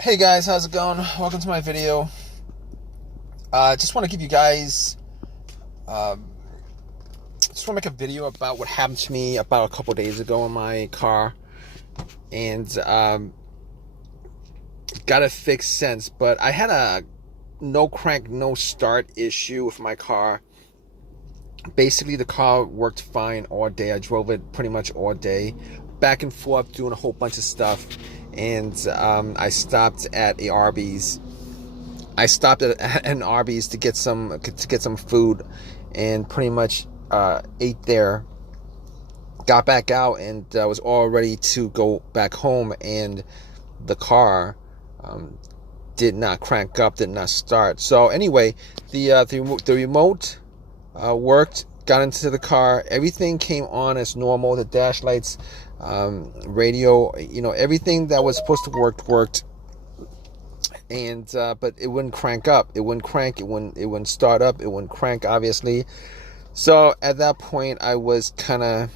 Hey guys, how's it going? Welcome to my video. Just want to give you guys, um, just want to make a video about what happened to me about a couple days ago in my car, and got it fixed since. But I had a no crank, no start issue with my car. Basically, the car worked fine all day. I drove it pretty much all day, back and forth, doing a whole bunch of stuff, and I stopped at a Arby's. I stopped at an Arby's to get some food, and pretty much ate there. Got back out and was all ready to go back home, and the car um, did not crank up, did not start. So anyway, the remote worked. Got into the car. Everything came on as normal. The dash lights, radio, everything that was supposed to worked. And but it wouldn't crank up. It wouldn't crank. It wouldn't start up. It wouldn't crank, obviously. So at that point, I was kind of,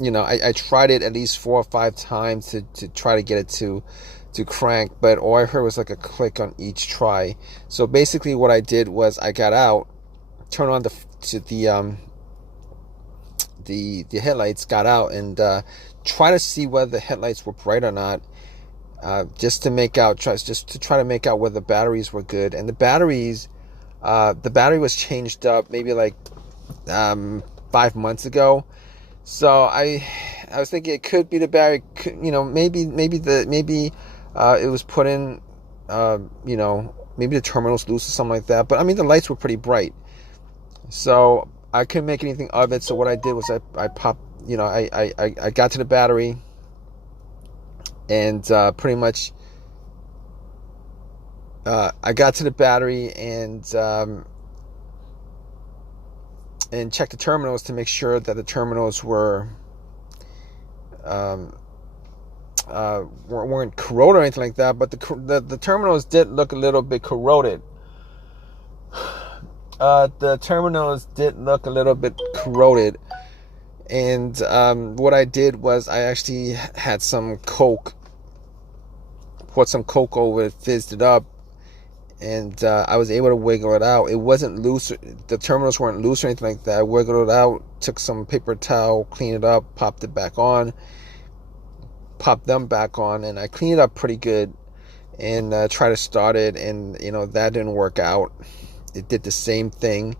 I tried it at least 4 or 5 times to try to get it to crank, but all I heard was like a click on each try. So basically, what I did was I got out, turned on the headlights, got out, and try to see whether the headlights were bright or not. Just to try to make out whether the batteries were good. And the battery was changed up maybe like 5 months ago. So I was thinking it could be the battery. Maybe it was put in. Maybe the terminal's loose or something like that. But I mean, the lights were pretty bright, so I couldn't make anything of it. So what I did was I popped. I got to the battery. And pretty much, I got to the battery and checked the terminals to make sure that the terminals weren't corroded or anything like that. But the terminals did look a little bit corroded. And what I did was I actually had some Coke. Poured some Coke over it, fizzed it up, and I was able to wiggle it out. It wasn't loose. The terminals weren't loose or anything like that. I wiggled it out, took some paper towel, cleaned it up, popped them back on, and I cleaned it up pretty good, and tried to start it, and that didn't work out. It did the same thing.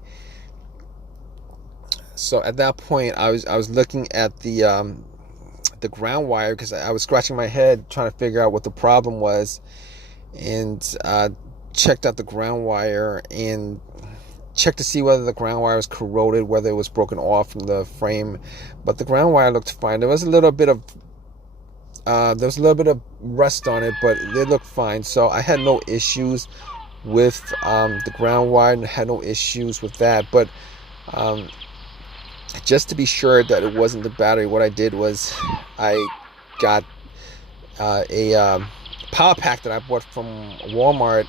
So at that point, I was looking at the ground wire, because I was scratching my head trying to figure out what the problem was, and checked out the ground wire and checked to see whether the ground wire was corroded, whether it was broken off from the frame. But the ground wire looked fine. There was a little bit of rust on it, but it looked fine. So I had no issues with the ground wire, and had no issues with that. But just to be sure that it wasn't the battery, what I did was I got a power pack that I bought from Walmart,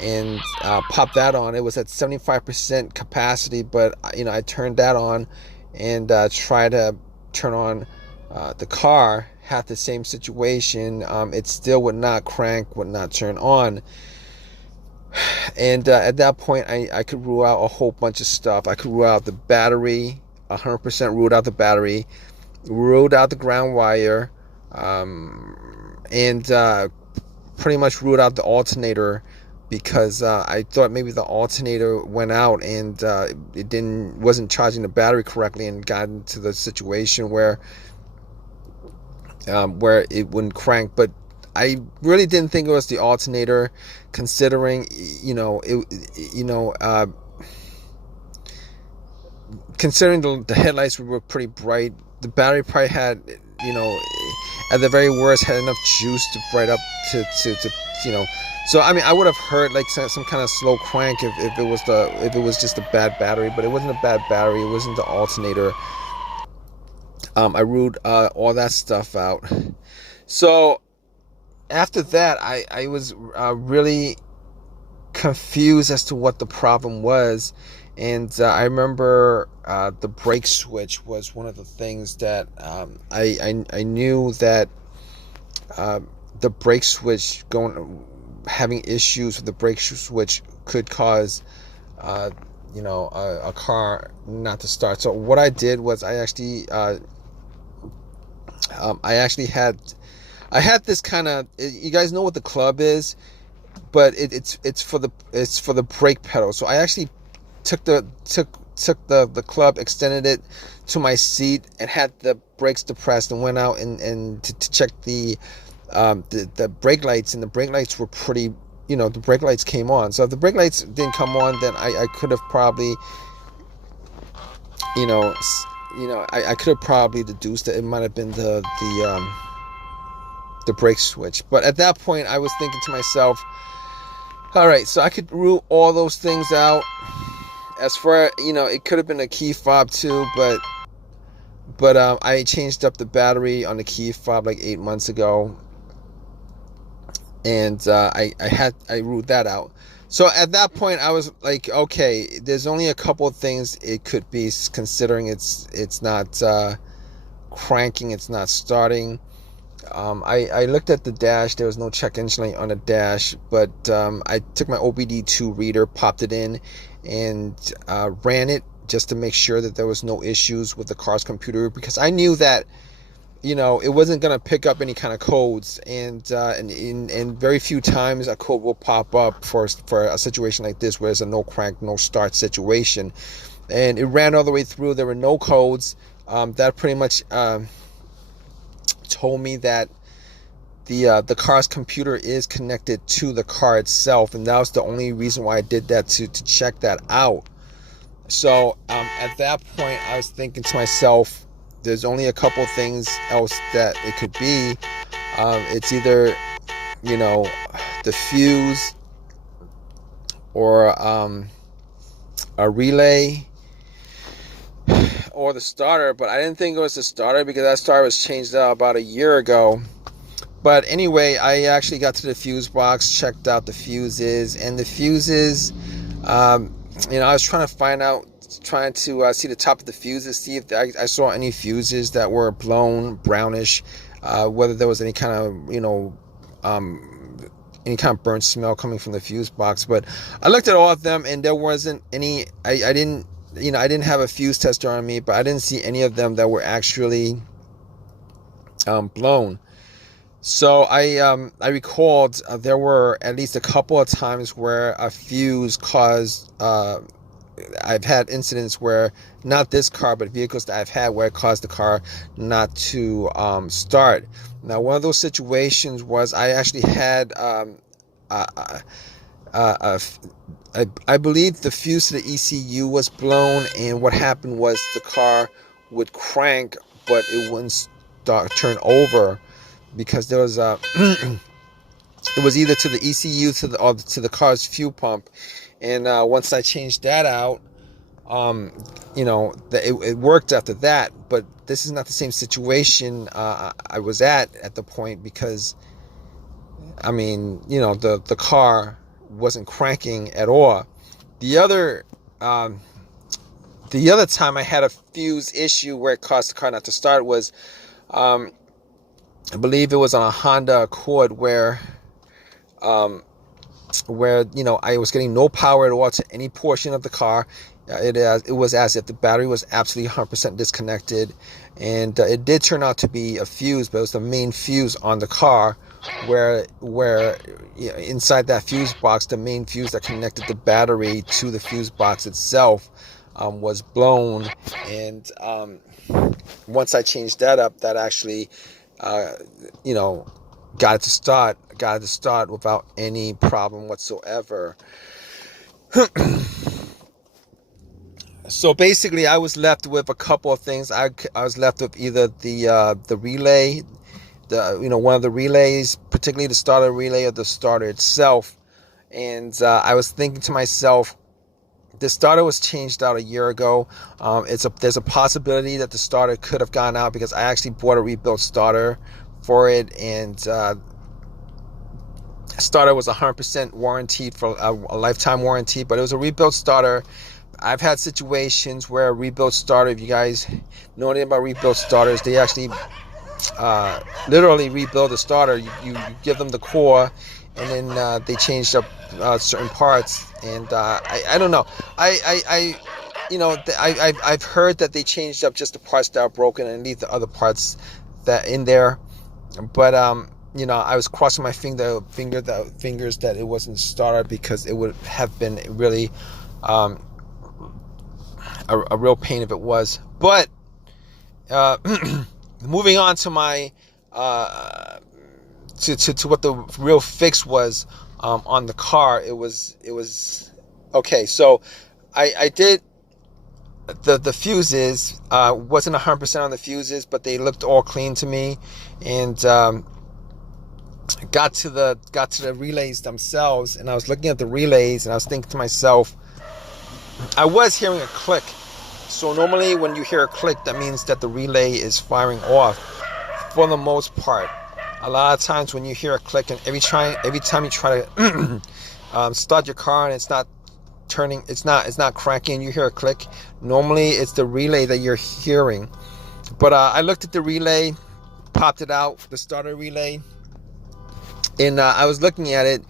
and popped that on. It was at 75% capacity, but I turned that on and tried to turn on the car. Had the same situation. It still would not crank, would not turn on. And at that point, I could rule out a whole bunch of stuff. I could rule out the battery, 100% ruled out the battery, ruled out the ground wire, and pretty much ruled out the alternator, because I thought maybe the alternator went out and it wasn't charging the battery correctly, and got into the situation where it wouldn't crank. But I really didn't think it was the alternator, considering considering the headlights were pretty bright. The battery probably had, at the very worst, had enough juice to bright up to. So I mean, I would have heard like some kind of slow crank if it was just a bad battery, but it wasn't a bad battery. It wasn't the alternator. I ruled all that stuff out. So after that, I was really confused as to what the problem was. And I remember the brake switch was one of the things that I knew that the brake switch having issues with the brake switch could cause a car not to start. So what I did was I actually had this kind of, you guys know what the club is, but it's for the brake pedal. So I actually took the club, extended it to my seat, and had the brakes depressed, and went out and to check the brake lights, and the brake lights were pretty, the brake lights came on. So if the brake lights didn't come on, then I could have probably, I could have probably deduced that it might have been the brake switch. But at that point, I was thinking to myself, all right, so I could rule all those things out. As far, it could have been a key fob too, but I changed up the battery on the key fob like 8 months ago, and I ruled that out. So at that point, I was like, okay, there's only a couple of things it could be, considering it's not cranking, it's not starting. I looked at the dash. There was no check engine light on the dash, but I took my OBD2 reader, popped it in, and ran it just to make sure that there was no issues with the car's computer, because I knew that it wasn't going to pick up any kind of codes, and very few times a code will pop up for a situation like this where it's a no crank, no start situation. And it ran all the way through. There were no codes. That pretty much told me that the car's computer is connected to the car itself, and that was the only reason why I did that, to check that out. So at that point, I was thinking to myself, there's only a couple things else that it could be. It's either the fuse, or a relay, or the starter. But I didn't think it was the starter, because that starter was changed out about a year ago. But anyway, I actually got to the fuse box, checked out the fuses, and the fuses, I was trying to see the top of the fuses, see if I saw any fuses that were blown, brownish, whether there was any kind of burnt smell coming from the fuse box. But I looked at all of them, and there wasn't any. I didn't have a fuse tester on me, but I didn't see any of them that were actually blown. So I recalled there were at least a couple of times where a fuse caused. I've had incidents where, not this car, but vehicles that I've had, where it caused the car not to start. Now, one of those situations was I actually had I believe the fuse to the ECU was blown, and what happened was the car would crank, but it wouldn't turn over, because there was it was either to the ECU or to the car's fuel pump. And once I changed that out, it worked after that. But this is not the same situation I was at the point, because the car wasn't cranking at all. The other time I had a fuse issue where it caused the car not to start was, I believe it was on a Honda Accord, where I was getting no power at all to any portion of the car. It was as if the battery was absolutely 100% disconnected, and it did turn out to be a fuse, but it was the main fuse on the car, where inside that fuse box, the main fuse that connected the battery to the fuse box itself was blown. And once I changed that up, that actually got it to start without any problem whatsoever. So basically, I was left with a couple of things. I was left with either the relay, one of the relays, particularly the starter relay, or the starter itself. And I was thinking to myself, the starter was changed out a year ago. There's a possibility that the starter could have gone out, because I actually bought a rebuilt starter for it, and starter was 100% warranted for a lifetime warranty, but it was a rebuilt starter. I've had situations where a rebuilt starter, if you guys know anything about rebuilt starters, they actually literally rebuild the starter. You give them the core, and then they changed up certain parts. And I don't know. I you know, I've heard that they changed up just the parts that are broken and leave the other parts that in there. But you know, I was crossing my fingers that it wasn't the starter, because it would have been really a real pain if it was. But moving on to my to what the real fix was on the car. It was okay. So I did the fuses. Wasn't 100% on the fuses, but they looked all clean to me. And got to the relays themselves, and I was looking at the relays, and I was thinking to myself, I was hearing a click. So normally when you hear a click, that means that the relay is firing off. For the most part, a lot of times when you hear a click, and every time you try to start your car and it's not turning, it's not cranking, you hear a click, normally it's the relay that you're hearing. But I looked at the relay, popped it out, the starter relay, and I was looking at it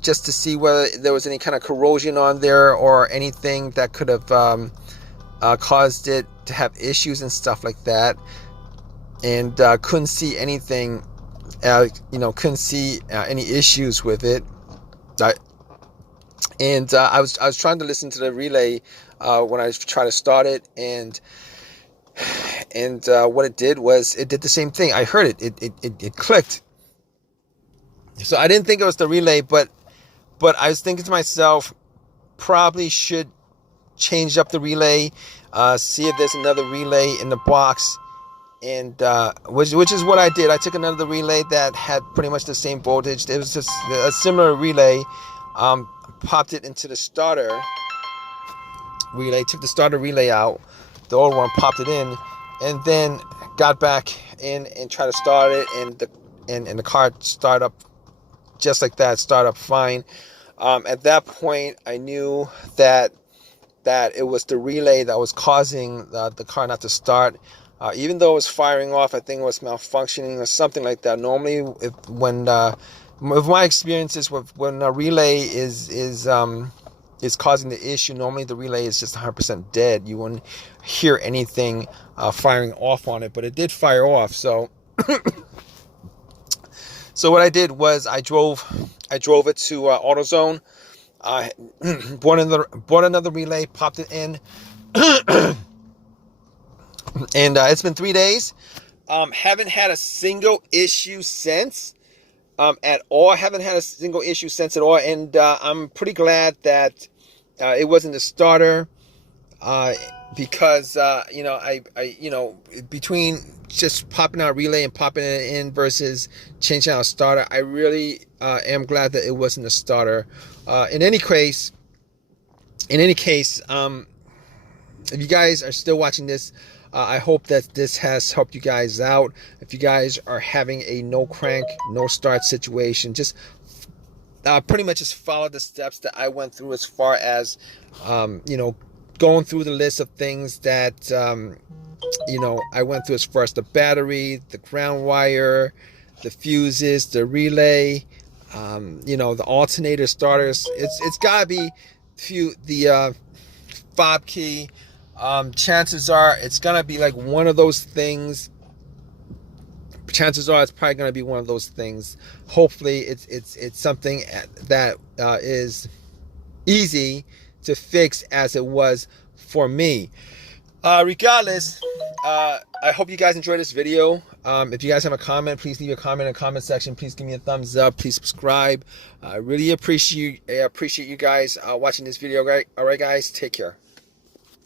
just to see whether there was any kind of corrosion on there or anything that could have caused it to have issues and stuff like that. And couldn't see anything, couldn't see any issues with it. I was trying to listen to the relay when I was trying to start it, and what it did was it did the same thing. I heard it. It clicked. So I didn't think it was the relay, but I was thinking to myself, probably should change up the relay, see if there's another relay in the box, and which is what I did. I took another relay that had pretty much the same voltage. It was just a similar relay. Popped it into the starter relay, took the starter relay out, the old one, popped it in, and then got back in and tried to start it, and the car started up just like that, started up fine. At that point, I knew that it was the relay that was causing the car not to start. Even though it was firing off, I think it was malfunctioning or something like that. Normally, with my experiences, when a relay is causing the issue, normally the relay is just 100% dead. You wouldn't hear anything firing off on it, but it did fire off. So, so what I did was I drove it to AutoZone. Bought another relay, popped it in, and it's been 3 days. Haven't had a single issue since. At all. Haven't had a single issue since at all, and I'm pretty glad that it wasn't the starter, because between just popping out a relay and popping it in versus changing out a starter, I really am glad that it wasn't the starter. In any case, if you guys are still watching this, I hope that this has helped you guys out. If you guys are having a no crank, no start situation, just pretty much just follow the steps that I went through, as far as going through the list of things that I went through, as far as the battery, the ground wire, the fuses, the relay, the alternator starters. It's gotta be the fob key. Chances are it's gonna be like one of those things. Chances are it's probably gonna be one of those things. Hopefully it's something that is easy to fix, as it was for me. Regardless, I hope you guys enjoyed this video. If you guys have a comment, please leave a comment in the comment section. Please give me a thumbs up. Please subscribe. I really appreciate you guys watching this video. All right, guys, take care.